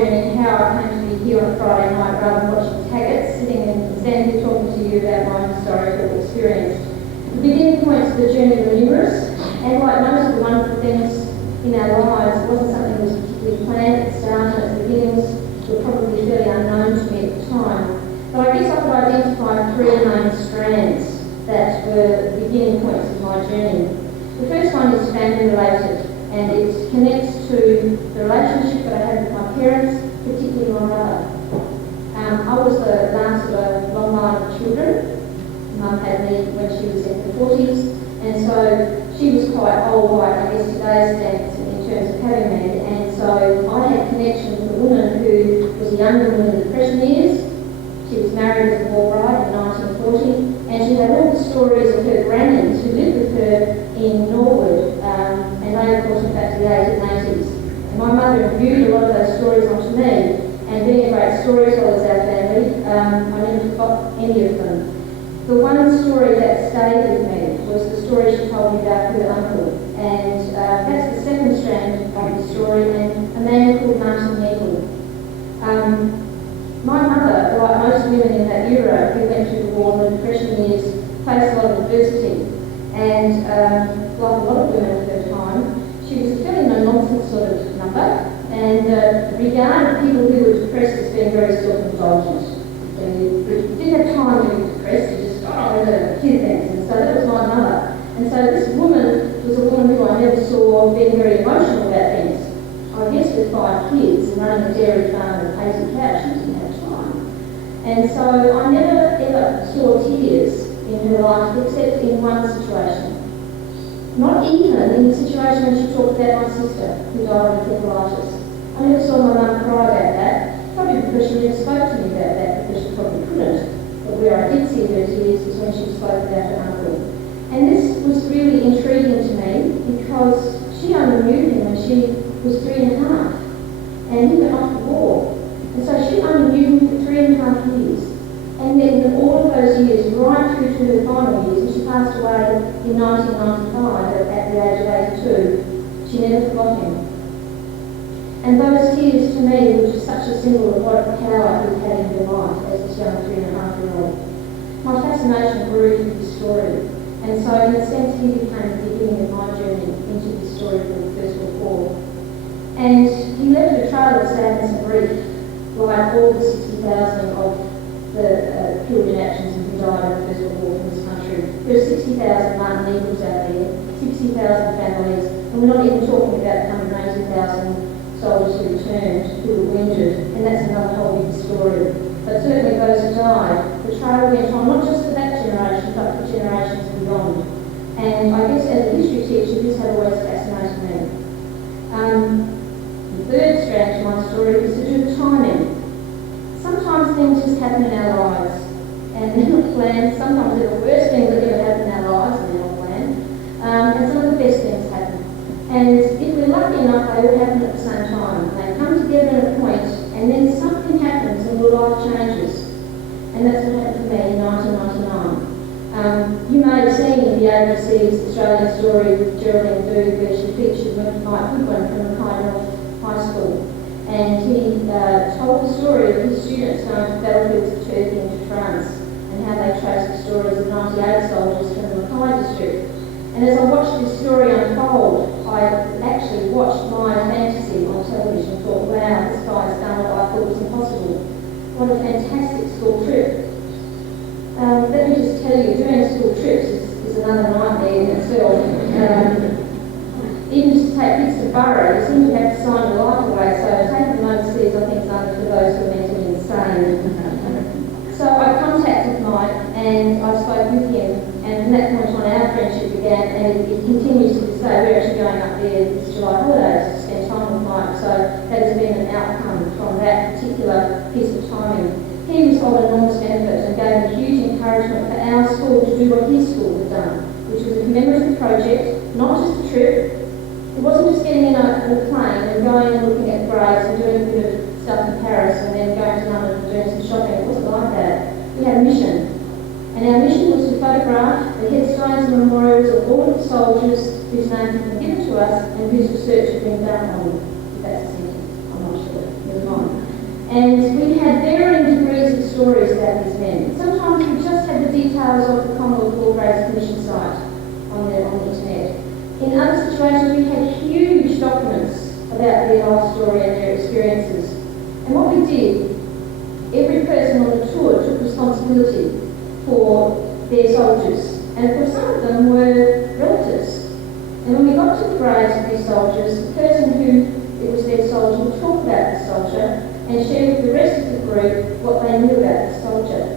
journey, how I came to be here on a Friday night rather than watching Taggart, standing here talking to you about my historical experience. The beginning points of the journey were numerous, and like most of the wonderful things in our lives, it wasn't something that was particularly planned at the start, and its beginnings were probably fairly unknown to me at the time. But I guess I could identify three main strands that were the beginning points of my journey. The first one is family related, and it connects to the relationship that I had with my parents, particularly my mother. I was the last of a long line of children. Mum had me when she was in her 40s, and so she was quite old, like I guess today's standards in terms of having me, and so I had connection with a woman who was a younger woman in the Depression years. She was married as a war bride in 1940, and she had all the stories of her grannies who lived with her in Norwood, and they of course went back to the 1880s. And my mother imbued a lot of those stories onto me, and being a great storyteller as our family, I never forgot any of them. The one story that stayed with me was the story she told me about her uncle, and that's the second strand of the story, and a man called Martin Needle. My mother, like most women in that era who went through the war and the Depression years, faced a lot of adversity, and like a lot of women at her time, she was a fairly no-nonsense sort of number, and regarded people who were depressed as being very self-indulgent. So you didn't have time to be depressed, you just got on with a few things, and so that was my mother. And so this woman was a woman who I never saw being very emotional about things. I guess with 5 kids and running a dairy farm and 80 cows, she didn't have time. And so I never ever saw tears in her life except in one situation. Not even in the situation when she talked about my sister who died of encephalitis. I never saw my mum cry about that, probably because she never spoke to me about that because she probably couldn't. But where I did see her tears was when she spoke about her uncle. And this was really intriguing to me because she only knew him when she was 3.5, and he went off to war. And so she only knew him for 3.5 years. And then in all of those years, right through to her final years, and she passed away in 1995 at the age of 82, she never forgot him. And those tears to me were just such a symbol of what power he had in her life as this young 3.5-year-old. My fascination grew with this story, and so in a sense he became the beginning of my journey into the story of the First World War. And he left a trail of sadness and grief, like all the 60,000 of the killed in actions and who died in the First World War in this country. There are 60,000 Martin Eagles out there, 60,000 families, and we're not even talking about the 180,000 soldiers who returned, who were wounded, and that's another whole big story. But certainly those who died, the trail went on not just for that generation, but for generations beyond. And I guess as a history teacher, this had always fascinated me. The third strand to my story is to do with timing. Sometimes things just happen in our lives, and they're not planned. Sometimes they're the worst things that ever happen in our lives, and they're not planned. And some of the best things happen. And if we're lucky enough, they all happen at the same time. They come together at a point, and then something happens and your life changes. And that's what happened to me in 1999. You may have seen the ABC's Australian story with Geraldine Booth, where she featured Mike Goodwin from Mackay North High School. And he told the story of his students going to battlefields of Turkey and to France, and how they traced the stories of 98 soldiers from the Mackay district. And as I watched this story unfold, I actually watched my fantasy on television and thought, wow, this guy's done what I thought was impossible. What a fantastic school trip. Let me just tell you, doing school trips is another nightmare in itself. Even just to take kids to Burra, you seem to have to sign your life away, so taking them overseas I think is only for those who are mentally insane. So I contacted Mike and I spoke with him, and from that point on our friendship began, and it continues to this day. We're actually going up there this July holidays to spend time with Mike, so that has been an outcome from that particular piece of timing. He was of enormous benefit and gave a huge encouragement for our school to do what his school had done, which was a commemorative project, not just a trip. It wasn't just getting in a plane and going and looking at graves and doing a bit of stuff in Paris and then going to London and doing some shopping. It wasn't like that. We had a mission. And our mission was to photograph the headstones and memorials of all of the soldiers whose names have been given to us and whose research has been done on them. If that's a sentence, I'm not sure. Never mind. details of the Commonwealth War Graves Commission site on the internet. In other situations, we had huge documents about their life story and their experiences. And what we did, every person on the tour took responsibility for their soldiers. And of course, some of them were relatives. And when we got to the graves of these soldiers, the person who it was their soldier would talk about the soldier and share with the rest of the group what they knew about the soldier.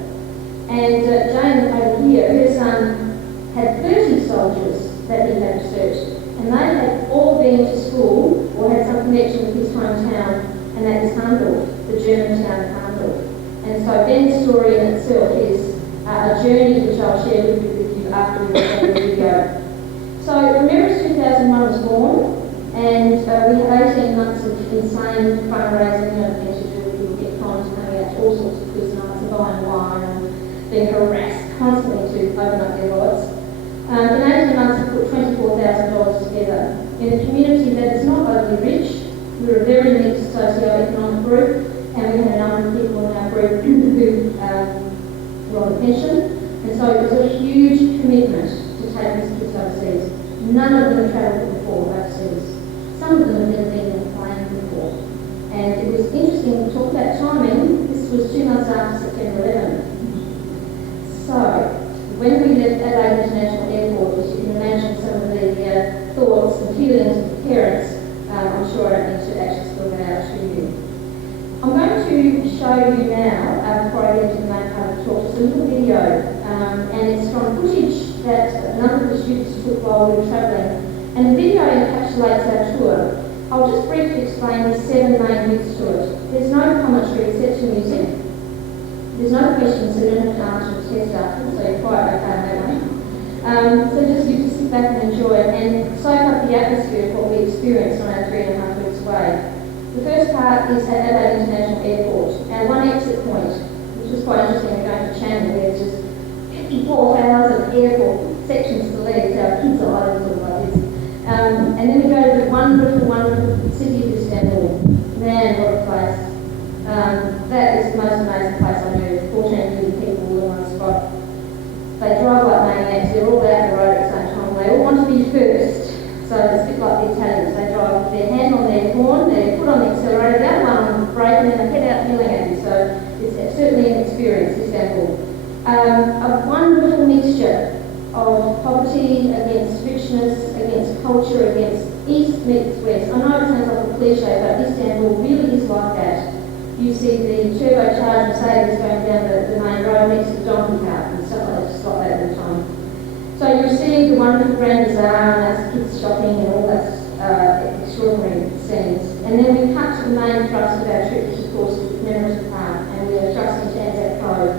And Jane over here, her son had 30 soldiers that he had researched, and they had all been to school or had some connection with his hometown, and that is Handel, the German town of Handel. And so Ben's story in itself is a journey which I'll share with you after we watch the video. So Remembrance 2001 was born, and we had 18 months of insane fundraising and things to do with people get funds coming out to all sorts of quiz nights and buying wine and being harassed constantly to open up their wallets. In 18 months we put $24,000 together in a community that is not overly rich. We were a very mixed socio-economic group, and we had a number of people in our group who were on a pension, and so it was a huge commitment to take these kids overseas. None of them had travelled before overseas. Some of them had never been in a plane before. And it was interesting to talk about timing. This was 2 months after September 11. So, when we left Adelaide International Airport, as you can imagine some of the thoughts and feelings of the parents, I'm sure I don't need to actually spell that out to you. I'm going to show you now, before I get into the main part of the talk, just a little video, and it's from footage that a number of the students took while we were travelling. And the video encapsulates our tour. I'll just briefly explain the 7 main bits to it. There's no commentary except for music. There's no questions, so you don't have to answer the test after, so you're quite okay on that one. So just you just sit back and enjoy it and soak up the atmosphere of what we experienced on our 3.5 weeks away. The first part is at Adelaide International Airport, and one exit point, which was quite interesting. We're going to Channel, where there's just 54,000 airport sections to leave, so our kids are islands sort of like this. And then we go to the wonderful, wonderful city of Istanbul. Man, what a place. That is the most amazing place I knew. 14 million people all in one spot. They drive like maniacs, they're all out the road at the same time. They all want to be first. So it's a bit like the Italians. They drive with their hand on their horn, their foot on the accelerator, the other one on the brake, and then they head out yelling at you. So it's certainly an experience, Istanbul. A wonderful mixture of poverty against richness, against culture, against east meets west. I know it sounds like a cliche, but Istanbul really is like that. You see the turbocharged Mercedes going down the main road next to the donkey cart and stuff like that, just like that all the time. So you see the wonderful Grand Bazaar and us kids shopping and all that extraordinary scenes. And then we cut to the main thrust of our trip, which of course is the commemorative part, and we are thrusting to Anzac Cove.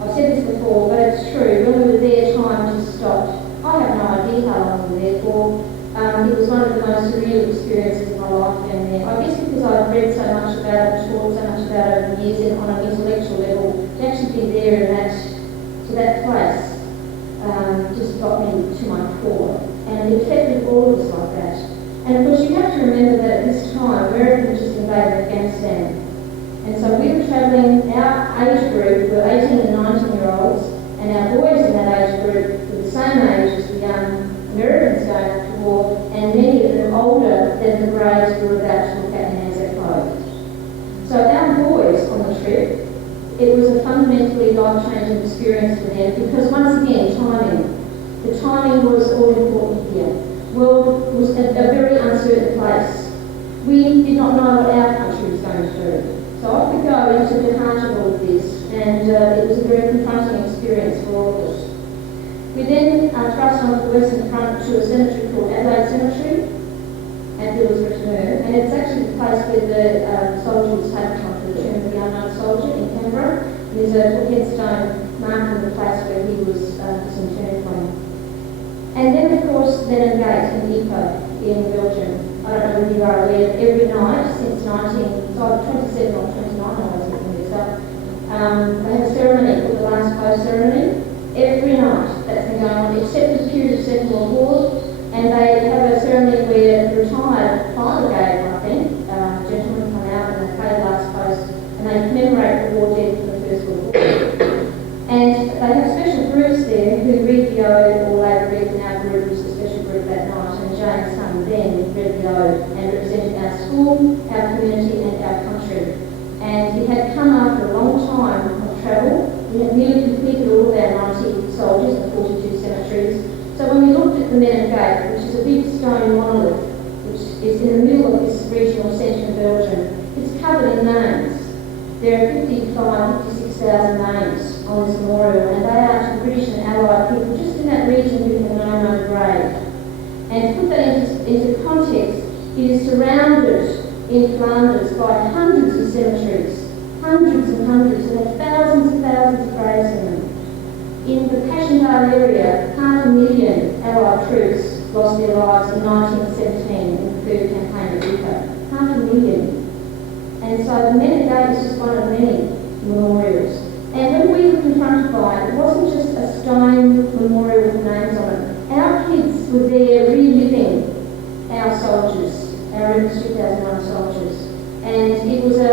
I've said this before, but it's true. When we were there, time just stopped. I have no idea how long we were there for. It was one of the most surreal experiences of my life down there. I guess because I've read so much about it, taught so much about it over the years, and on an intellectual level, to actually be there in that place just got me to my core. And it affected all of us like that. And of course, you have to remember that at this time, America had just invaded Afghanistan. And so we were travelling, our age group were 18 and 19-year-olds, and our boys in that age group were the same age as the young Americans going off to war, and many of them older than the graves we were about to look at in Anzac Cove. So our boys on the trip, it was a fundamentally life-changing experience for them because once again, timing. The timing was all important here. The world was a very uncertain place. We did not know what our country was going to do. So off we go into the heart of all of this, and it was a very confronting experience for all of us. We then thrust onto the western front to a cemetery called Adelaide Cemetery at Return, and it's actually the place where the soldier was taken from, the Tomb of the Unknown Soldier in Canberra. There's a headstone marking the place where he was disinterred from. And then, of course, Lennon Gate in Ypres in Belgium. I don't know whether you are aware, every night since 27 or 29, I always get them mixed up, they have a ceremony called the Last Post ceremony. Every night that's been going on, except the period of Second World War, and they have a ceremony where the retired fire brigade, I think, gentlemen come out and they play the Last Post, and they commemorate the war dead from the First World War. And they have special groups school, our community and our country. And it had come after a long time of travel. We had nearly completed all of our 90 soldiers and 42 cemeteries. So when we looked at the Menin Gate, which is a big stone monolith, which is in the middle of this regional centre in Belgium, it's covered in names. There are 56,000 names on this memorial, and they are to British and Allied people just in that region who have no known grave. And to put that into context, it is surrounded in Flanders by hundreds of cemeteries, hundreds and hundreds, and there are thousands and thousands of graves in them. In the Passchendaele area, 500,000 Allied troops lost their lives in 1917 in the third campaign of Ypres. 500,000. And so the Menin Gate is just one of many memorials. And when we were confronted by it, it wasn't just a stone memorial with names on it. Our kids were there reliving our soldiers, our REMEMBRANCE 2001 soldiers. And it was a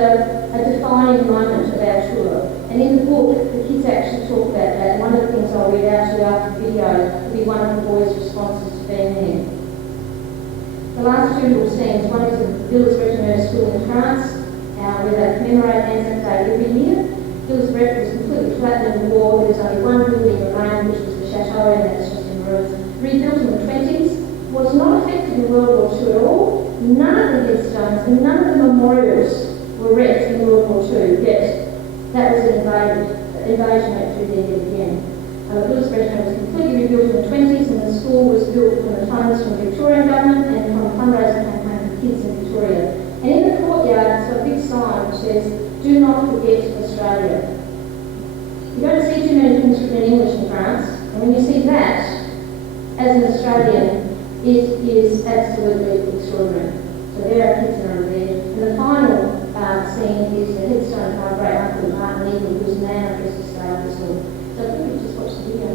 defining moment of our tour. And in the book, the kids actually talk about that. And one of the things I'll read out to you after the video will be one of the boys' responses to being there. The last two little scenes, one is a Villers-Bretonneux school in France, where they commemorate Anzac Day every year. Villers-Bretonneux was completely flattened in the war. There was only one building remained, which was the chateau, and that's just in ruins. Rebuilt in the 20s, was not affected in World War II at all. None of the headstones and none of the memorials were wrecked in World War II, yet that was an invasion went through there yet again. Villers-Bretonneux was completely rebuilt in the 20s, and the school was built from the funds from the Victorian government and from a fundraising campaign for kids in Victoria. And in the courtyard, it's got a big sign which says, "Do not forget Australia." You don't see too many things written in English in France, and when you see that, as an Australian, it is absolutely extraordinary. So there are kids that are there. And the final scene is the headstone of my great uncle Martin Eagle, who was a man of Reece to start this all. So I think we just watch the video.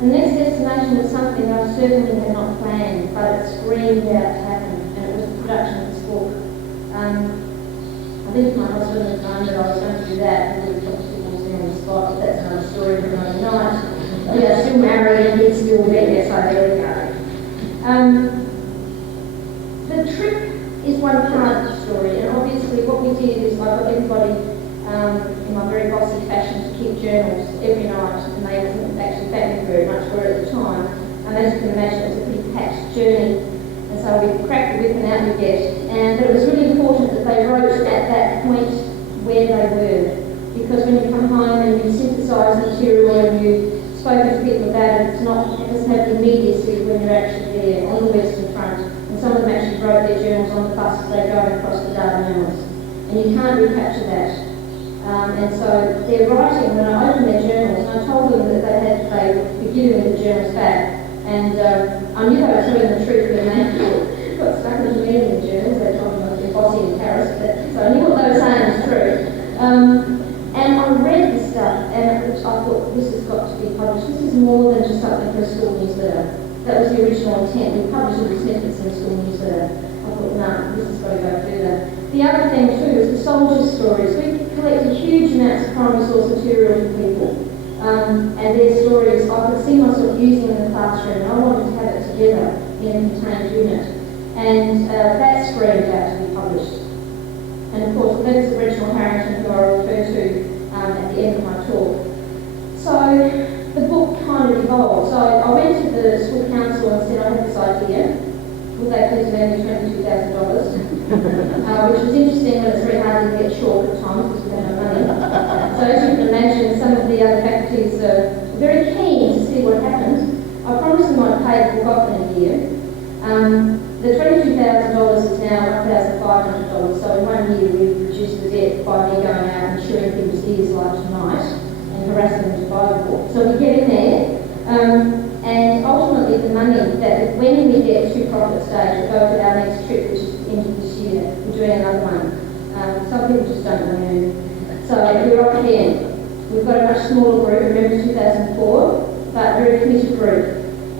The next destination was something I certainly had not planned, but it screamed out to happen, and it was the production of this book. I think my husband had known that I was going to do that, and we talked to people on the spot, but that's another story for another night. We are still married and he's still there, so there we go. The trip is one part of the story, and obviously what we did is I got everybody in my very bossy fashion to keep journals every night, and they didn't actually thank me very much for it at the time. And as you can imagine, it was a pretty packed journey, and so we cracked the whip and out we get. But it was really important that they wrote at that point where they were, because when you come home and you synthesise material and you've spoken to people about it, it doesn't have the immediacy when you're actually there on the Western Front. And some of them actually wrote their journals on the bus as they go across the Dardanelles, and you can't recapture that. And so their writing, when I opened their journals, and I told them that they would be giving me the journals back, and I knew they were telling the truth when they got stuck into me in the journals. They told me I was bossy in Paris, so I knew what they were saying was true. And I read this stuff, and I thought, this has got to be published. This is more than just something for a school newsletter. That was the original original intent. We published little snippets in the school newsletter. I thought, no, this has got to go further. The other thing too is the soldiers' stories. We collected huge amounts of primary source material from people. And their stories, I could see myself using in the classroom, and I wanted to have it together in a contained unit. And that screamed out to be published. And of course, that is Reginald Harrington, who I refer to at the end of my talk. So the book kind of evolved. So I went to the school council and said I had this idea. Would they please lend me $22,000? Which was interesting, but it's very hard to get short at times because we don't have money. So as you can imagine, some of the other faculties are very keen to see what happened. I promised them I'd pay the book off in a year. The $22,000 is now $1,500, so in 1 year we've reduced the debt by me going out and chewing people's ears like tonight and harassing them to buy the book. So we get in there. And ultimately the money that when we get to profit stage, we'll go to our next trip, which is the end of this year. We're doing another one. Some people just don't know. So we're off again. We've got a much smaller group, remember 2004, but very committed group,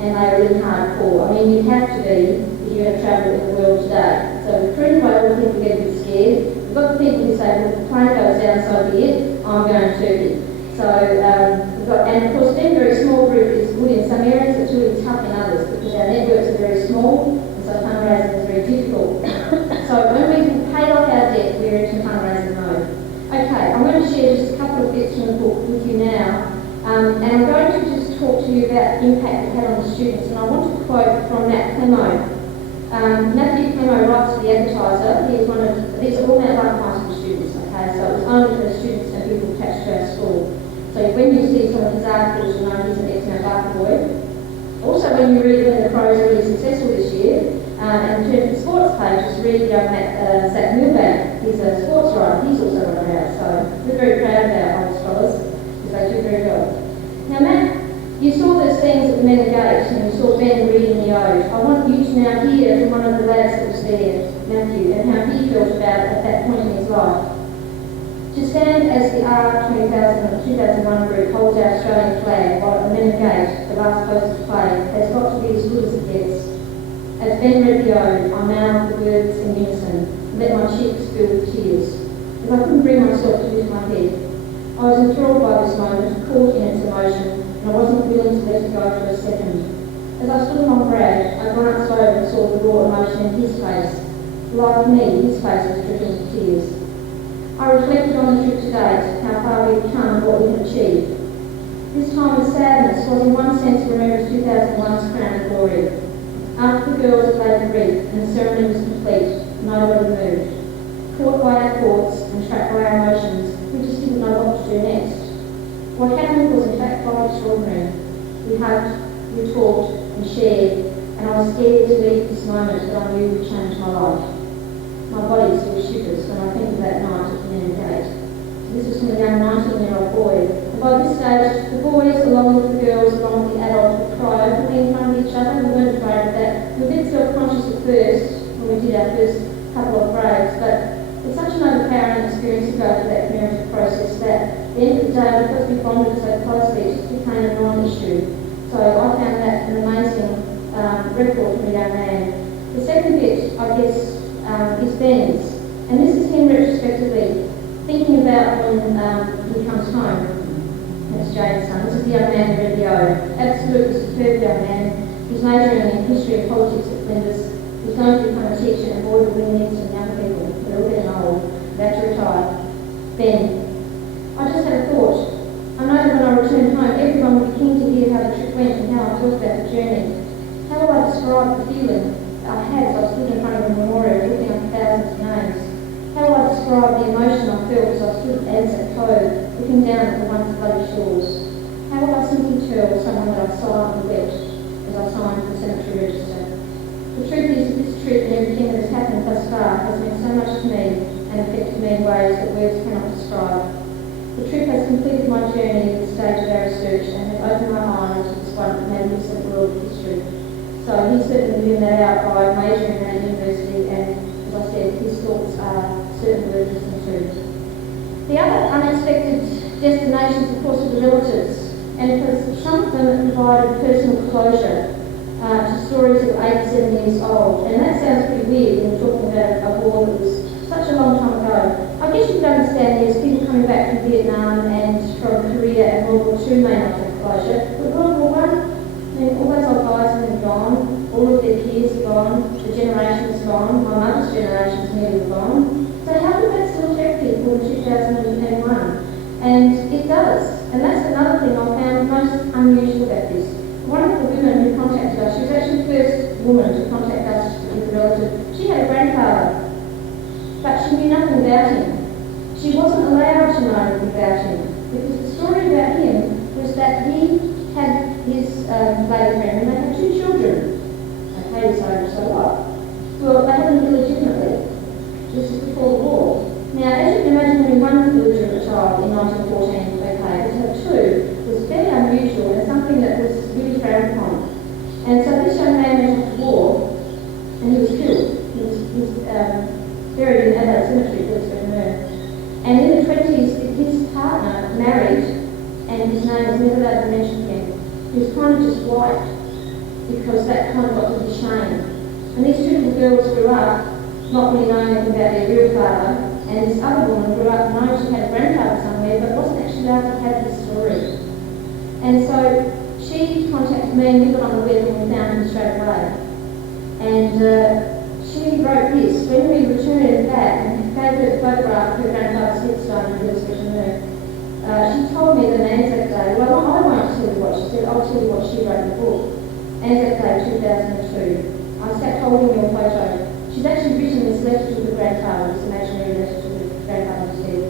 and they are really hardcore. I mean, you have to be if you're going to travel in the world today. So we've proved away all the people get a bit scared. We've got the people who say, well, if the plane goes down, so be it, I'm going to Turkey. So we've got, and of course, being a very small group is good in some areas, it's really tough in others because our networks are very small, and so fundraising is very difficult. So when we've paid off our debt, we're into fundraising mode. Okay, I'm going to share just a couple of bits from the book with you now, and I'm going to just talk to you about the impact it had on the students, and I want to quote from Matt Clemo. Matthew Clemo writes to the Advertiser. He is one of, these are all Mount Lark High School students, okay, so it was only for the students and people attached to our school. So when you see some of his articles, you know he's an ex-Mount Barker boy. Also, when you read when the Crows are really successful this year, and turn to the sports page, just read Zach Milbank. He's a sports writer. He's also run out. So we're very proud of our old scholars because they do very well. Now, Matt, you saw those things at the Men Gate, and you saw Ben reading the ode. I want you to now hear from one of the lads that was there, Matthew, and how he felt about it at that point in his life. To stand as the R2001 group holds our Australian flag while at the Men Gate, the last post of play, has got to be as good as it gets. As Ben read the ode, I mouthed the words in unison and let my cheeks fill with tears, as I couldn't bring myself to lift my head. I was enthralled by this moment, caught in its emotion, and I wasn't willing to let it go for a second. As I stood among Brad, I glanced over and saw the raw emotion in his face. Like me, his face was dripping with tears. I reflected on the trip to date, how far we've come and what we've achieved. This time of sadness was in one sense to remember 2001's crown of glory. After the girls had laid the wreath and the ceremony was complete, nobody moved. Caught by our thoughts and trapped by our emotions, we just didn't know what to do next. What happened was in fact quite extraordinary. We hugged, we talked and shared, and I was scared to leave this moment that I knew would change my life. My body still shivers when I think of that night at the Men Gate. This was from a young 19-year-old boy. And by this stage, the boys, along with the girls, along with the adults, would cry openly in front of each other. We weren't afraid of that. We were a bit self-conscious at first, when we did our first couple of breaks, but it's such an overpowering experience to go through that commemorative process that at the end of the day, because we bonded so closely, it just became a non-issue. So I found that an amazing record from a young man. The second bit, I guess, is Ben's. And this is him retrospectively, thinking about when he comes home. That's Jane's son. This is the young man who read the ode. Absolutely superb young man. He's majoring in history and politics at Flinders. He's going to become a teacher and boy we need some young people. They're all getting old, about to retire. Ben, I just had a thought. I know that when I return home, everyone will be keen to hear how the trip went and how I felt about the journey. How will I describe the feeling I had as I stood in front of the memorial looking up thousands of names? How will I describe the emotion I felt as I stood at Anzac Cove looking down at the once bloody shores? How will I simply tell someone that I silently wept as I signed the cemetery register? The truth is that this trip and everything that has happened thus far has meant so much to me and affected me in ways that words cannot describe. The trip has completed my journey at the stage of our research and has opened my eyes to this one magnificent world of history. So he's certainly living that out by majoring at university, and as I said, his thoughts are certainly worth listening to. The other unexpected destinations, of course, are the relatives, and because some of them provided personal closure to stories that old. And that sounds pretty weird when we're talking about a war that was such a long time ago. I guess you could understand there's people coming back from Vietnam and from Korea, and World War II may not have closure. But World War I, all those old guys have been gone, all of their peers are gone, the generation's gone, my mother's generation's nearly gone. So how could that still affect people in 2021? And it does. And that's another thing I found most unusual about this. One of the women who contacted us, she was actually the first woman to contact us with a relative. She had a grandfather, but she knew nothing about him. She wasn't allowed to know anything about him, because the story about him was that he had his lady friend and they had 2 children. Okay, so what? Well, they had them illegitimately. This is before the war. Now, as you can imagine, having one illegitimate child in 1914, okay, to have 2 was very unusual and something that was really frowned upon. And so this young man went off to war and he was killed. He was buried in Adelaide Cemetery, and in the 20s, his partner married, and his name was never allowed to mention him. He was kind of just wiped, because that kind of got to be shame. And these 2 little girls grew up not really knowing anything about their real father, and this other woman grew up knowing she had a grandfather somewhere, but wasn't actually allowed to have his story. And so she contacted me, and we got on the web and we found him straight away. And she wrote this. When we returned back and gave her the photograph of her grandfather's headstone in Reece, she told me that Anzac Day, well, I won't tell you what she said, I'll tell you what she wrote in the book. Anzac Day 2002. I sat holding your photo. She's actually written this letter to the grandfather, this imaginary letter to the grandfather instead.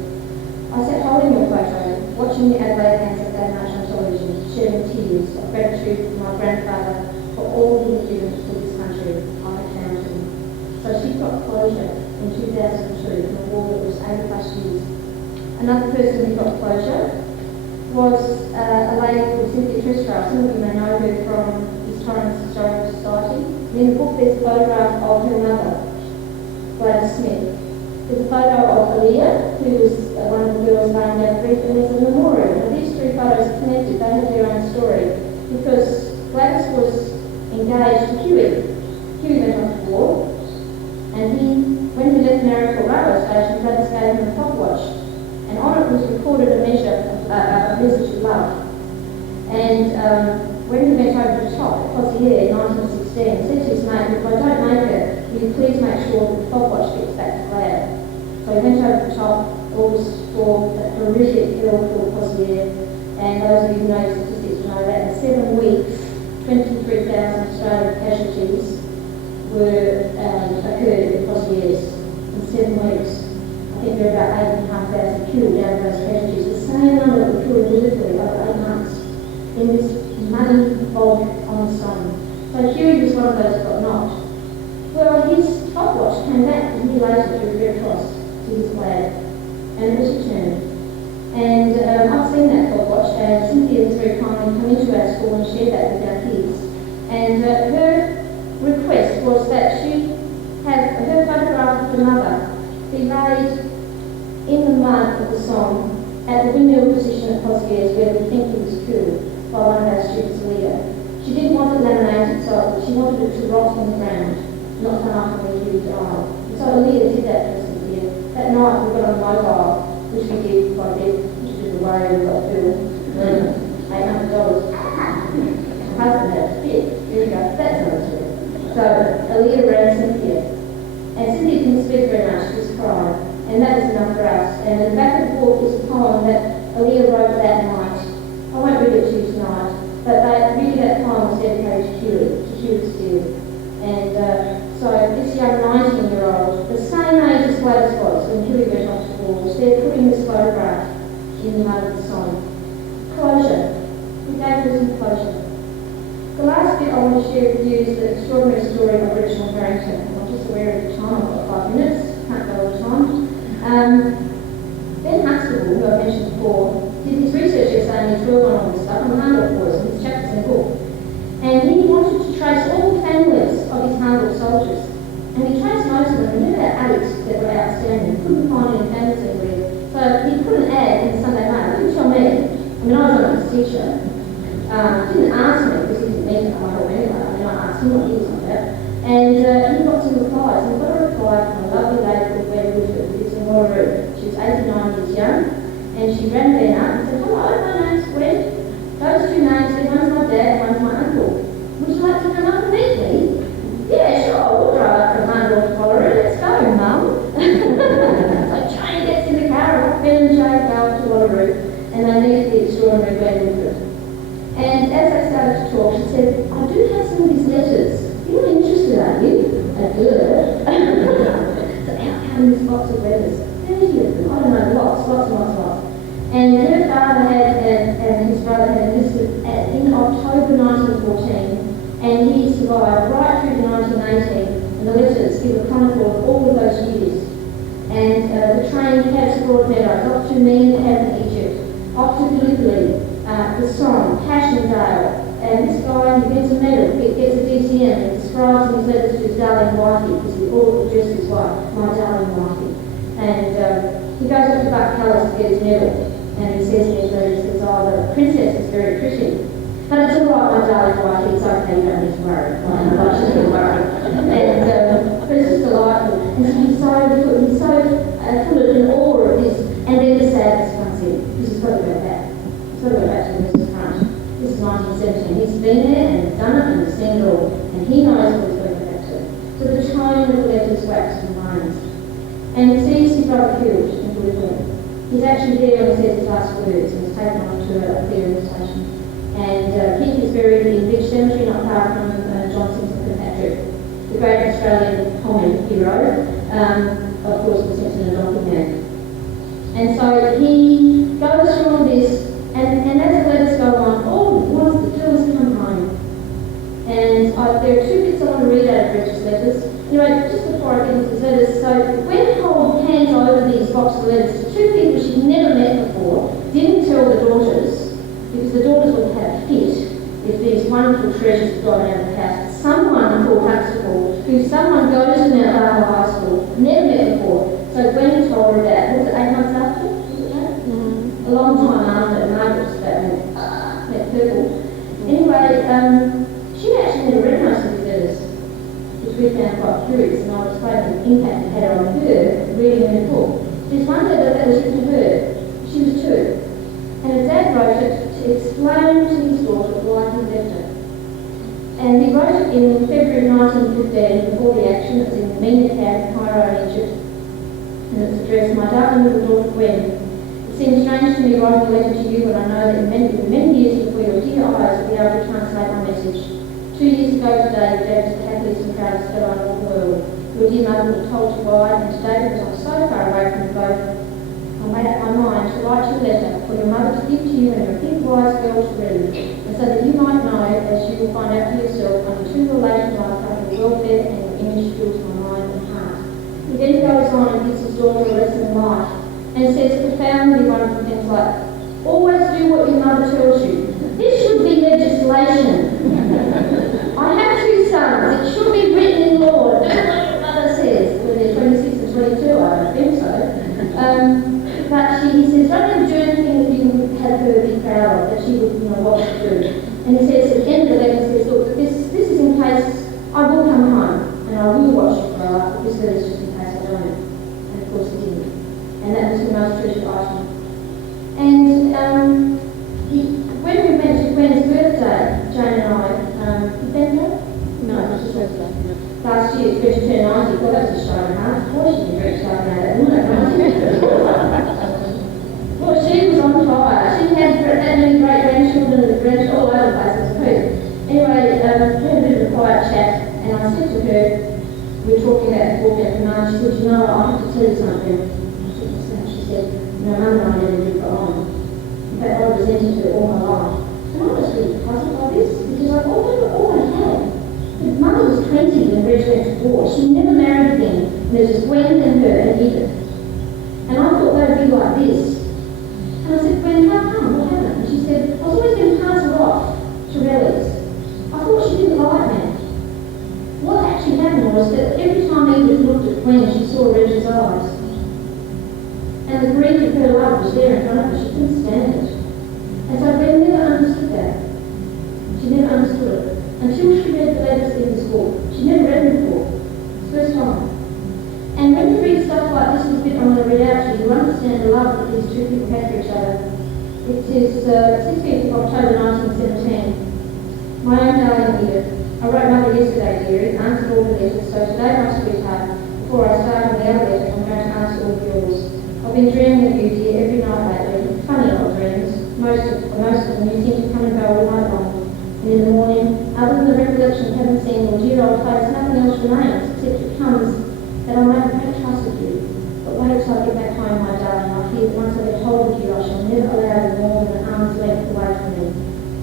I sat holding your photo, watching the Adelaide Anzac Day march on television, shedding tears of gratitude for my grandfather for all he had given to this country. I had found him. So she got closure in 2002 in a war that was 80 plus years. Another person who got closure was a lady called Cynthia Tristram. Some of you may know her from the Torrens Historical Society. And in the book there's a photograph of her mother, Gladys Smith. There's a photo of Aaliyah, who was one of the girls laying down grief, and there's a memorial. Now these 3 photos are connected, they have their own story, because Gladys was engaged to Huey. Huey went off to war, and when he left Marrickville Railway Station, Gladys gave him a clock watch. And on it was recorded a message of love. And when he went over the top, Cosier in 1916, he said to his mate, if I don't make it, will you please make sure that the clock watch gets back to Glad. So he went over the top, August 4, a horrific hill called Cosier, and those of you who know statistics will know that in 7 weeks, 23,000 Australian casualties occurred in Cosiers in 7 weeks. I think there are about 8,500 killed out of those casualties. The same number that were killed in Liverpool over 8 months in this muddy bog on the sun. So Huey was one of those that got knocked. Well, his clock watch came back a year later through Red Cross to his lab, and it was returned. And I've seen that clock watch, and Cynthia was very kindly come into our school and shared that with our kids. And her request was that she have her photograph of her mother be laid in the mud of the Somme at the windmill position at Cosiers, where we think he was killed by one of our students, Leah. She didn't want it laminated, so she wanted it to rot in the ground, not come up when he died. And so Leah did that for Cynthia. That night we got on a mobile, which we did by bed, which was a worry we got billed. $800. My husband had a fit. There you go, that's another story. So Leah rang Cynthia. And Cynthia didn't speak very much, just cried. And that was enough for us. And in the back of the book is a poem that Aaliyah wrote that night. I won't read it to you tonight, but really that poem was dedicated to Huey Steele. And so this young 19-year-old, the same age as Gladys was when Huey went off to war, was there putting this photograph in the mud of the Somme. Closure. We gave her some closure. The last bit I want to share with you is the extraordinary story of Reginald Harrington. I'm just aware of the time, I've got 5 minutes, can't go all the time. Ben Huxtable, who I mentioned before, did his research essay and his work on all this stuff on the Handel boys and his chapters in the book. And he wanted to trace all the families of his Handel soldiers. And he traced most of them, and he had about 8 that were outstanding. He couldn't find any families anywhere. So he put an ad in the Sunday Mail. He didn't tell me. I mean, I was not his teacher. Didn't ask me because he didn't need to come help anyway. I mean, I asked him what he was on about. And he got some replies. He got a reply from a lovely lady called Gwen Woodford, who lives in Waterloo. She was 89 years young, and she rang Ben up and said, "Hello, my name's Gwen. Those two names, one's my dad, one's my uncle. Would you like to come up and meet me?" "Yeah, sure, we'll drive up from Hunter to Waterloo. Let's go, Mum." So Jane gets in the car, and Ben and Jane go up to Waterloo, and they meet the extraordinary Gwen Woodford. And as they started to talk, she said, "I do have some of these letters. You're not interested, are you?" "Good." So out came this box of letters. 30 of them, I don't know, lots. And her father and his brother had enlisted in October 1914, and he survived right through to 1918, and the letters give a chronicle of all of those years. And the train cabs abroad meadows, off to Mean Egypt, off to Gallipoli, the Somme, Passchendaele, and this guy, he gets a medal, he gets a DCM, and describes in his letters to his darling wifey, because he all addressed his wife, "My darling wifey." And he goes up to Buck-Callis to get his medal, and he says in his letter, he says, "Oh, the princess is very pretty. But it's all right, my darling wifey, it's okay, you don't need to worry." Like, she's not worried. And but it's just delightful. And so he's so full of in awe of this, and then the sadness comes in, because he's got to go back. He's got to go back to the Western Front. This is 1917. He's been there and done it and seen it all, and he knows what he's got to go back to. So the tone of the letters wax and wanes. And he sees his brother killed in Gallipoli. He's actually there when he says his last words, and he's taken on to a clearing station. And Keith is buried in Beach Cemetery, not far from John Simpson Kirkpatrick, the great Australian comic hero, of course, the Simpson and Donkey Man. And so he goes through all this, and as the letters go on, all he wants to do is come home. And there are two bits I want to read out of Reece's letters. Anyway, just before I get into his letters, so Gwen hands over these box of letters to two people she'd never met before, didn't tell the daughters, because the daughters would have fit if these wonderful treasures had gone out of the house. Someone called Huxtable, who someone goes to Mount Barlow High School, never met before. So Gwen told her that, was it 8 months after? Was it that? A long time after, Margaret's that went purple. Anyway, she actually never read most of these letters, which we found quite curious, and I'll explain the impact it had on her reading them in full. There's one letter that was written to her. She was 2. And her dad wrote it to explain to his daughter why he left her. And he wrote it in February 1915, before the action. It was in the Mina camp, Cairo, Egypt. And it's addressed, "My darling little daughter Gwen, it seems strange to me writing a letter to you when I know that in many years before your dear eyes will be able to translate my message. 2 years ago today, you gave us the happiest and proudest fellow in all the world. Your dear mother was told to ride, and today, because I'm so far away from you both, I made up my mind to write you a letter for your mother to give to you and your big wise girl to read, and so that you might know, as you will find out for yourself, unto your later life how your welfare and your image fills my mind and heart." He then goes on and gives his daughter a lesson in life, and says profoundly wonderful things like, "Always do what your mother tells you. This should be legislation. I have 2 sons. It should be written in law. Do what your mother says." When they're 26 and 22, I don't think so. But he says, "Don't ever do anything that you have her be proud of, that she would, what to do." And he says at the end of the letter, he says, "Look, this is in case I will come home, and I will watch you grow up, but this letter is just in case I don't." And of course he didn't. And that was the most treasured item. And when we went to Gwen's birthday, Jane and I, did Ben go? No, it was his birthday. Last year, Gwen turned 90. Well, that was a show and a half. Of course she did reach out now, that woman. Well, she was on fire. She had that many great grandchildren and grandchildren all over the place. It was a hoot. Anyway, we had a bit of a quiet chat, and I said to her, we were talking about walking out the mum, she said, "You know, I have to tell you something." I said, "What's that?" She said, "Mum and I never did get on. In fact, I resented her all my life." And I was really puzzled by this, because I all I had. But Mother was 20 when Reg went to war. She never married again. And there was just Gwen and her and Edith. And I thought they'd be like this. And I said, "Gwen, how come? What happened?" And she said, "I was always going to pass her off to Relly's. I thought she didn't like me." What actually happened was that every time Edith looked at Gwen, she saw Reg's eyes. And the grief of her love was there in front of her. She couldn't stand it. And so Gwen never understood that. She never understood it. Until she read the letters in the school. She never read them I want to read out to you, you understand the love that these two people had for each other. It is 16th of October 1917. My own darling Edith, I wrote Mother yesterday, dearie, answered all the letters, so today, my sweetheart, before I start on the other letter, I'm going to answer all of yours. I've been dreaming of you, dear, every night lately. Funny old dreams. Most of them you seem to come and go all night long. And in the morning, other than the recollection of having seen your dear old face, nothing else remains, except it comes that I may have great trust of you. But wait till I get back home, my darling. I fear that once I get hold of you, I shall never allow you more than an arm's length away from me.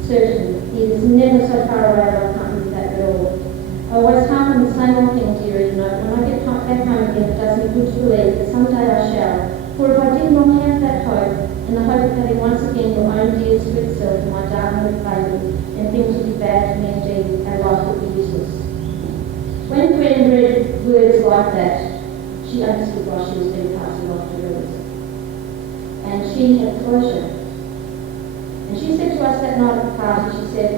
Certain, it is never so far away that I can't do that at all. I always harp on the same old thing, dearie, you know. When I get back home again, it does me good to believe that some day I shall. For if I did not have that hope, and the hope of having once again your own dear sweet self and my darling baby, then things would be bad for me indeed, and life would be useless. When Gwen read words like that, she understood why she was being passed off to Reece. And she had closure. And she said to us that night at the party, she said,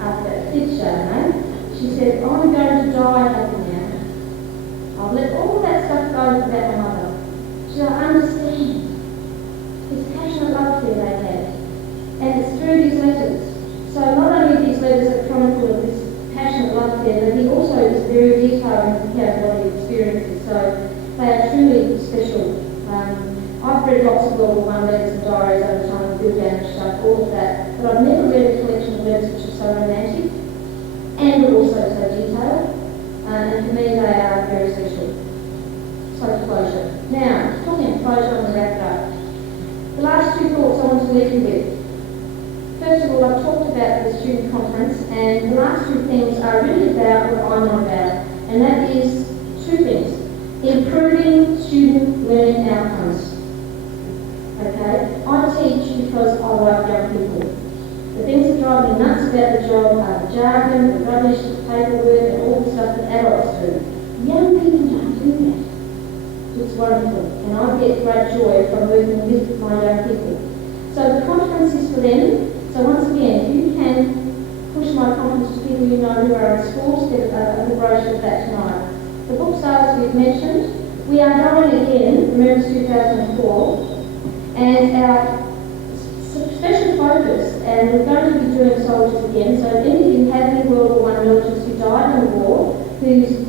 after that fifth Chardonnay, she said, I'm going to die happy now. I've let all that stuff go about my mother. She said, I understand. This passionate love affair they had. And it's through these letters. So not only these letters are chronicle of this passionate love affair, but he also is very detailed in his account of what he experiences. So they are truly special. I've read lots of World War I letters and diaries over time, Bill Danish stuff, all of that. But I've never read a collection of letters which are so romantic and also so detailed. And for me they are very special. So closure. Now, talking of closure, I'm going to wrap it up. The last two thoughts I want to leave you with. First of all, I've talked about the student conference, and the last two things are really about what I'm on about, and that is two things. Improving student learning outcomes. Okay? I teach because I love young people. The things that drive me nuts about the job are the jargon, the rubbish, the paperwork, and all the stuff that adults do. Young people don't do that. It's wonderful, and I get great joy from working with my young people. So the conference is for them. So once again, if you can push my conference to people you know who are in schools, get a brochure of that tonight. The book sales we've mentioned, we are going again, remember 2004, and our special focus, and we're going to be doing soldiers again, so if any of you have any World War I relatives who died in the war,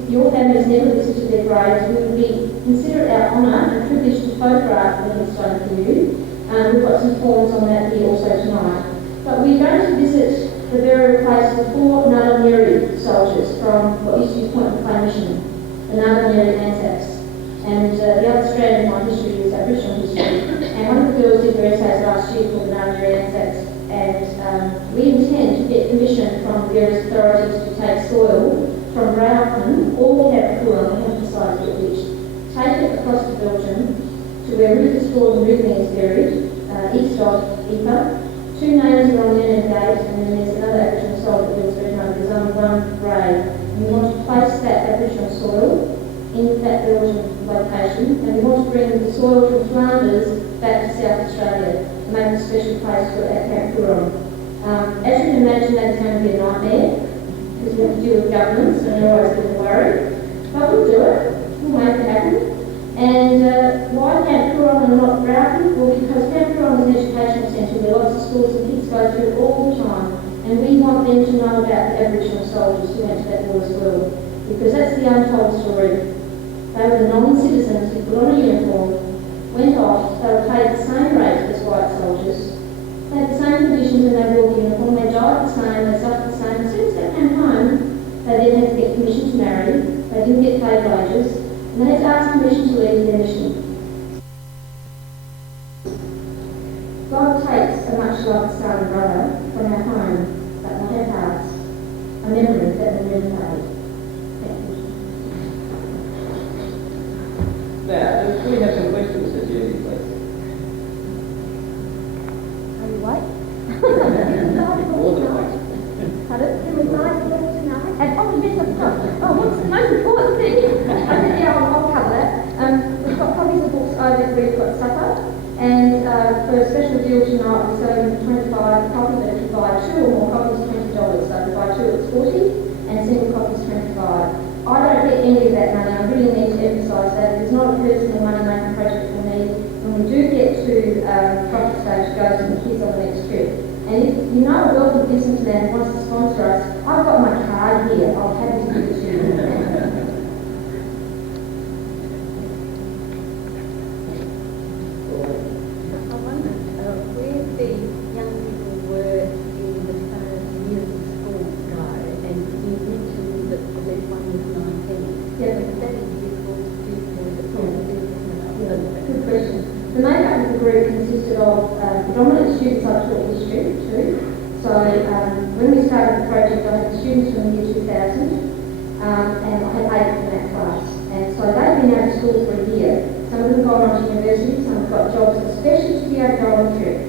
your families never visited their graves, we would consider it our honour and privilege to photograph the headstone for you. We've got some forms on that here also tonight. But we're going to visit the burial place of 4 Narrabri soldiers from what used to be Point McLean Mission, the Narrabri Anzacs. And the other strand of my history is Aboriginal history. And one of the girls did their essays last year called the Narrabri Anzacs. And we intend to get permission from various authorities to take soil from Rowton or Capcura, we haven't decided yet which, take it across to Belgium to where Rufus Gordon Ridley is buried, east of Ypres. 2 names are on the end gate, and then there's another Aboriginal soil that was written over. There's only one grave. And we want to place that Aboriginal soil in that Belgian location, and we want to bring the soil from Flanders back to South Australia and make a special place for it at Capcura. As you can imagine, that is going to be a nightmare, because we have to deal with governments, and they're always going to worry. But we'll do it. We'll make it happen. And why Camp Coorong and not Broughton? Well, because Camp Coorong is an educational centre where lots of schools and kids go through all the time. And we want them to know about the Aboriginal soldiers who went to that war as well. Because that's the untold story. They were the non-citizens who put on a uniform, went off, they were paid the same rate as white soldiers. They had the same conditions in their war uniform, they died the same, they suffered the same. As soon as they came home, they then had to get permission to marry, they didn't get paid wages, and they had to ask permission to leave their mission. God takes a much loved son and brother from our home, but not our hearts, a memory that will never fade. Thank you. Now, we have some questions for Judy, please. Are you awake? More than awake. Pardon? Can we buy the book tonight? And yes, I've got. Oh, what's the most important thing? I said, yeah, I'll cover that. We've got copies of books over where you've got supper. And for a special deal tonight, we're selling 25 copies, but if you buy 2 or more copies, $20. So if you buy 2, it's 40, and single copies, 25. I don't get any of that money. I really need to emphasise that. It's not a personal money-making you know a wealthy businessman wants to sponsor us, I've got my card here. I'll happy to give it to you. I wonder where the young people were in the first years of school go, and you mentioned that there's one was 19. Yeah. But that is because people the Good question. The makeup of the group consisted of predominantly students I taught history to. So when we started the project, I had students from the year 2000, and I had 8 in that class. And so they've been out of school for a year. Some of them gone on to university, some have got jobs, especially to be able to go on a trip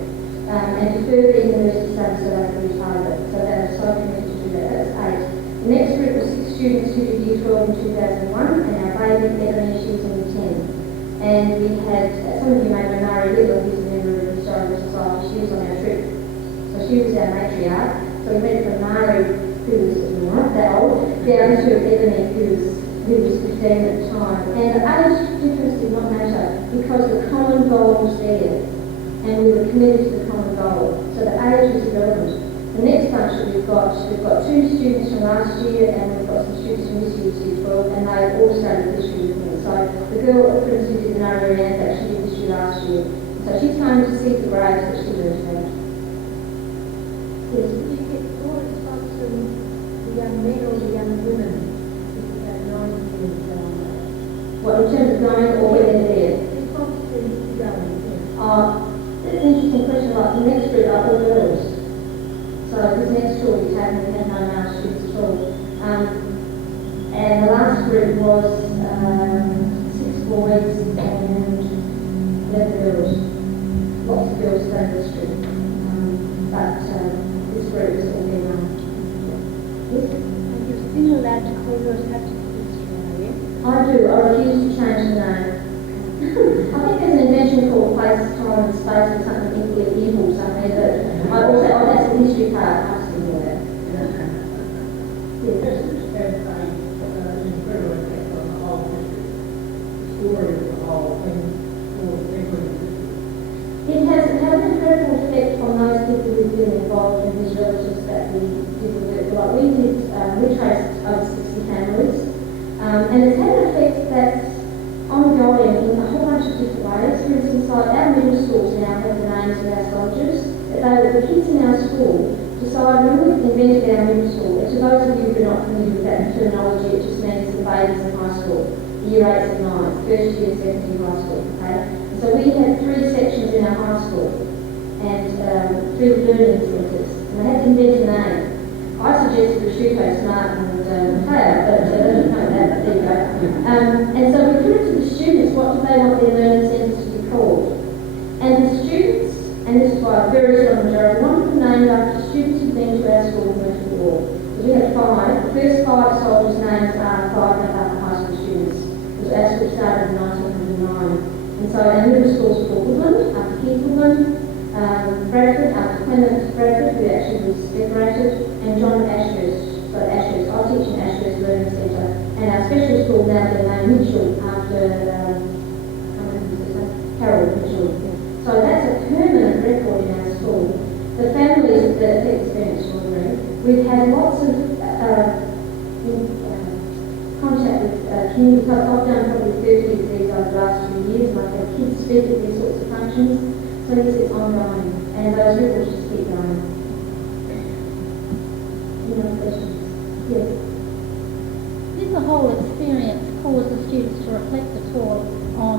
and to further their university studies so they can retire it. So they were so committed to do that. That's 8. The next group was 6 students who did year 12 in 2001, and our baby, Ebony, she was in year 10. And we had, some of you may know Mary Hitler, who's a member of the Historical Society. She was on our trip. So she was our matriarch. So we went from Mary, who was not that old, down to Ebony, who was 15 at the time. And the age difference did not matter because the common goal was there. And we were committed to the common goal. So the age was irrelevant. The next bunch that we've got 2 students from last year, and we've got some students from this year's year 12, and they've all studied history with me. So the girl at Prince who did an REMEMBRANCE actually did history last year. So she's coming to see the graves that she learned about. Yes. Did you get more response from the young men or the young women? About 19 What, in terms of going or when they're there? Response to going, yes. That's an interesting question. Like the next group are all girls. So this next tour we had, we had no male students at all. And the last group was 6 boys and 11 girls. Lots of girls stayed in this group. But this group is all female. Yes? And you're still allowed to call yours Practical History, are you? I do. I refuse to change the name. I think there's an invention called place, time and space or something equally evil somewhere that I also, that's the history part. I've seen all that. Yes, it's had an incredible effect on the whole history, the story of the whole thing, for including history. It has had an incredible effect on those people who've been involved in these relatives that we did the work. Like we traced over 60 families, and it's had an effect that's ongoing in a whole bunch of different ways. For instance, like our middle schools now have the names of our soldiers. The kids in our school decided when we invented our middle school, and to those of you who are not familiar with that terminology, it just means the babies in high school, year 8s and 9s, first year, second year high school, okay? And so we had 3 sections in our high school, and 3 learning centres, and they had to invent a name. I suggested Prosciutto, Smart and Taylor, but they didn't know that, but there you go. And so we put it to the students, what do they want their learning centres to be called? And the students, and this is why a very strong majority, wanted them named after students who'd been to our school and went to the war. Because we had 5. The first 5 soldiers' names are 5 named after high school students. Because our school started in 1909. And so our middle schools were called Woodland, after Keith Woodland, Bradford, after Clement Bradford, who actually was decorated, and John Ashurst. So Ashurst, I teach in Ashurst Learning Centre, and our special school now they're named Mitchell after Harold Mitchell. So that's a permanent record in our school. The families that it's been extraordinary. We've had lots of contact with community. I've done probably 30 of these over the last few years, and I've had kids speak at these sorts of functions. So yes, it's ongoing, and those ripples just keep going. Any other questions? Yes. Did the whole experience cause the students to reflect at all on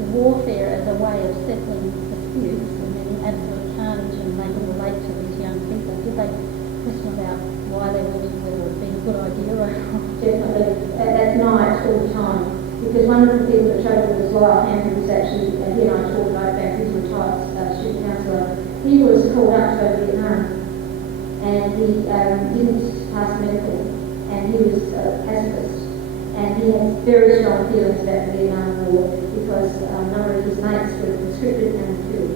the warfare as a way of settling disputes and then absolute carnage, and they could relate to these young people? Did they question about why they went in, whether it had been a good idea or not? Definitely. At night all the time. Because one of the people that showed up was Lyle Hampton, who's actually, he and I talked about that, he's a retired student counsellor. He was called up to go to Vietnam, and he didn't pass medical, and he was a pacifist, and he had very strong feelings about the Vietnam War because a number of his mates were conscripted and killed.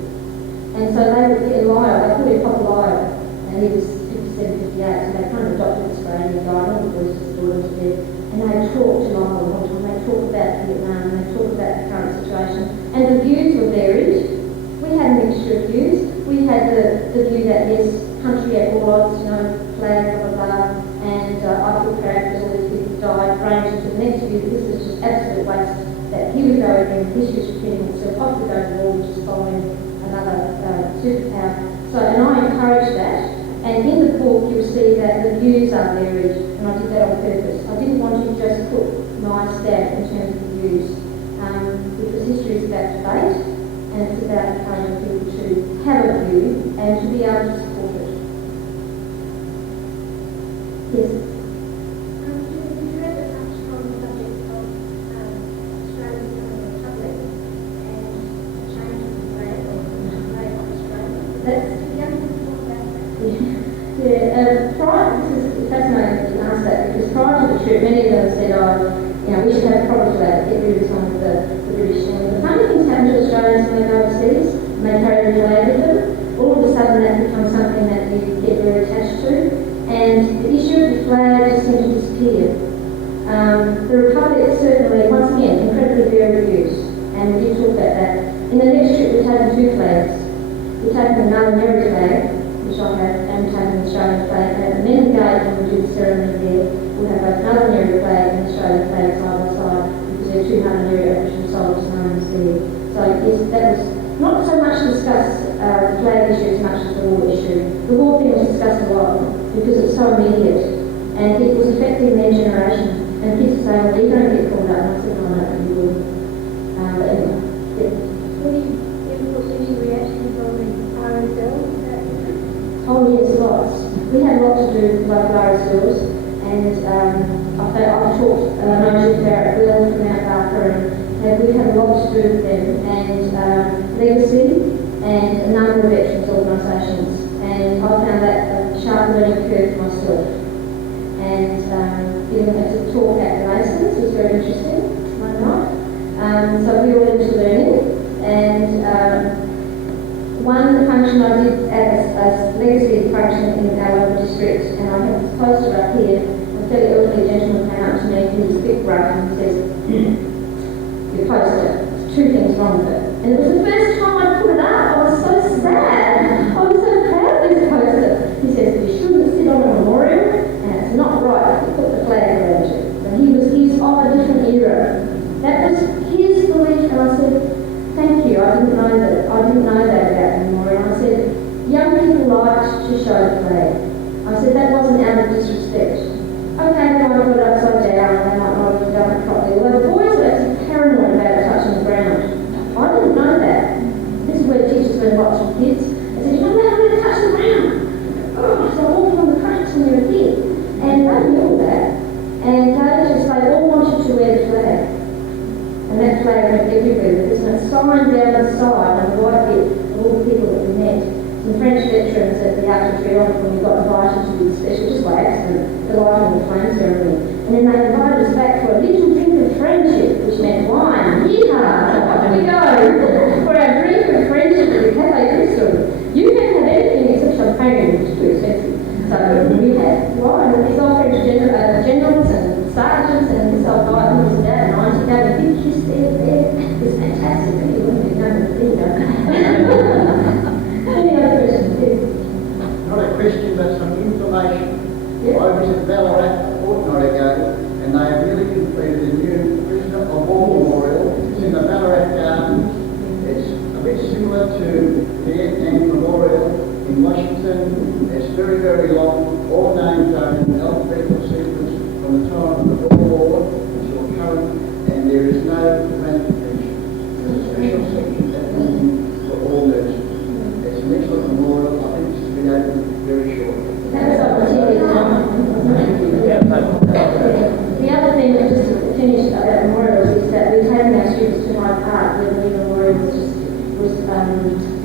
And so they would get Lyle, they called him Papa Lyle, and he was 57, 58, so they kind of adopted this guy, and he died, all the boys just daughters were dead. And they talked to Lyle all the time, they talked about Vietnam, and they talked about the current situation. And the views were varied. We had a mixture of views. We had the view that yes, arranged to the next view that this is just absolute waste, that here we go again, this is repeating itself, off we go to the wall, which is following another superpower. So, and I encourage that, and in the book you'll see that the views are varied, and I did that on purpose. I didn't want to just put my stamp in terms of the views, because history is about debate, and it's about encouraging people to have a view and to be able to support it. Yes? Did you ever touch on the subject of Australia becoming a republic and a change of the flag or the flag of Australia? That's, Did young people talk about that? this is fascinating that you asked that, because prior to the trip, many of them said, we should have a problem with that, get rid of some of the British. And the funny things happen to Australians when they go overseas, and they carry the flag with them. All of a sudden that becomes something that you get very attached to, and the issue of the flag just seemed to disappear. The Republic certainly, once again, incredibly varied views, and we did talk about that. In the next trip we've taken two flags. We've taken the Northern Heritage flag, which I have, and we've taken the Australian flag, and at the men gate when we do the ceremony there, we'll have both Northern Heritage flag and Australian flag side by side, because there are 200 area Aboriginal soldiers homes there. So yes, that was not so much to discuss the flag issue as much as the war issue. The war thing was discussed a lot because it's so immediate, and it was affecting their generation. And kids are saying, well, you're going to get called up, and I said, no, I don't think you will. But anyway, yeah. Were you ever got any reactions on the RSL? Oh yes, lots. We had a lot to do with local RSLs, and I've talked to Barrett Will from Mount Barker, and we had a lot to do with them, and Legacy, and a number of veterans organisations, and I found that a sharp learning curve for myself. And giving it a talk at the Masons was very interesting one night. So we were all into learning, and one function I did as a legacy function in our local district, and I have this poster up here. A fairly elderly gentleman came up to me in his big brush and says, "Your poster, there's two things wrong with it." And it was the first time I put it up. I was so sad. I was so proud of this poster. He says, "You shouldn't sit on a memorial, and it's not right to put the flag around you." And he's of a different era. That was his belief, and I said, "Thank you, I didn't know that. I didn't know that about the memorial." I said, "Young people liked to show the flag." I said, "That wasn't out of disrespect." Okay, they might put it upside down, they might not have done it properly. Although the boys were actually paranoid about it touching the ground. I didn't know that. This is where teachers learn lots from kids. I said, "You're not allowed to touch the ground." Oh, so all from the cracks when you're a kid. And they knew all that. And they all wanted to wear the flag. And that flag went everywhere. There's a sign down the side on the white bit of all the people that we met. Some French veterans at the Arc de Triomphe when we got invited to do the special, just by accident, the lighting of the flame ceremony. And then they invited us back for a little drink of friendship, which meant wine. Yeehaw! Off we go! For our drink of friendship at the Cafe Crystal. You can't have anything except champagne, which is too expensive. So we had wine with these old French generals and sergeants, and this old guy who was about 90 gave a big kiss there. It's fantastic. Really wouldn't have done it either. Any other questions? Not a question, but some information. Yeah. I was at Ballarat a fortnight ago, and they have really completed a new prisoner of war memorial. It's in the Ballarat Gardens. It's a bit similar to the Vietnam Memorial in Washington. It's very, very long. All names are in alphabetical sequence from the time of the Boer War until current, and there is no ramification. There's a special section at the end for all nurses. It's an excellent memorial. I think this will be open very shortly. That's up to you. The other thing, just to finish about memorials, is that we've taken our students to Hyde Park, where the new memorial was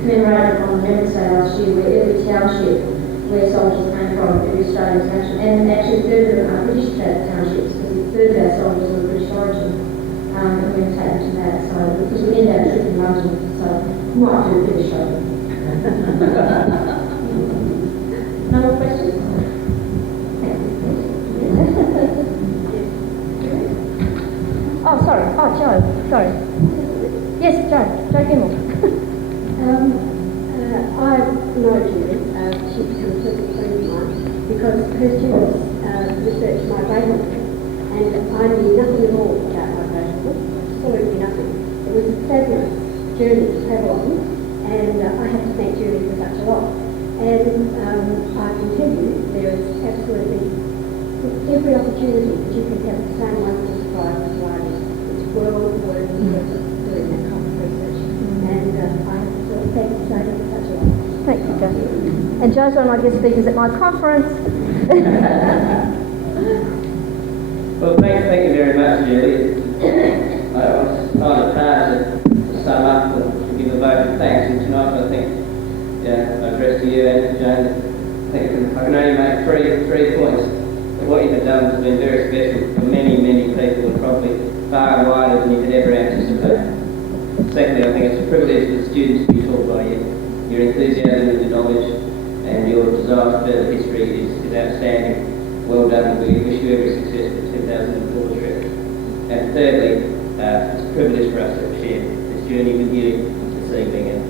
commemorated on Remembrance Day last year, where every township where soldiers came from, every Australian township, and actually a third of them are British townships, because a third of our soldiers are of British origin. And we're going to take them to that, so because we end our trip in London, so we might do a bit of shopping. No more questions? Oh, sorry. Oh, Joe. Sorry. Yes, Joe Gimmel. I know Julie. She was a perfect friend of mine because her students researched my great-uncle. and I knew nothing at all about migration, absolutely nothing. It was a fabulous journey to travel on, and I have to thank Julie for such a lot. And I can tell you there is absolutely every opportunity that you can have the same wonderful surprise as I did. It's well worth doing that kind of research. And I have to thank Sadie for such a lot. Thank you, Jo. And Jo's one of my guest speakers at my conference. Well, thank you very much, Julie. I was kind of hard to sum up and give a vote of thanks, and tonight I think, I address to you and to Jane, I think I can only make three points. That what you have done has been very special for many, many people, and probably far wider than you could ever anticipate. Secondly, I think it's a privilege for the students to be taught by you. Your enthusiasm and your knowledge and your desire for further history is outstanding. Well done. We wish you every success for the 2004 trip. And thirdly, it's a privilege for us to share this journey with you this evening. And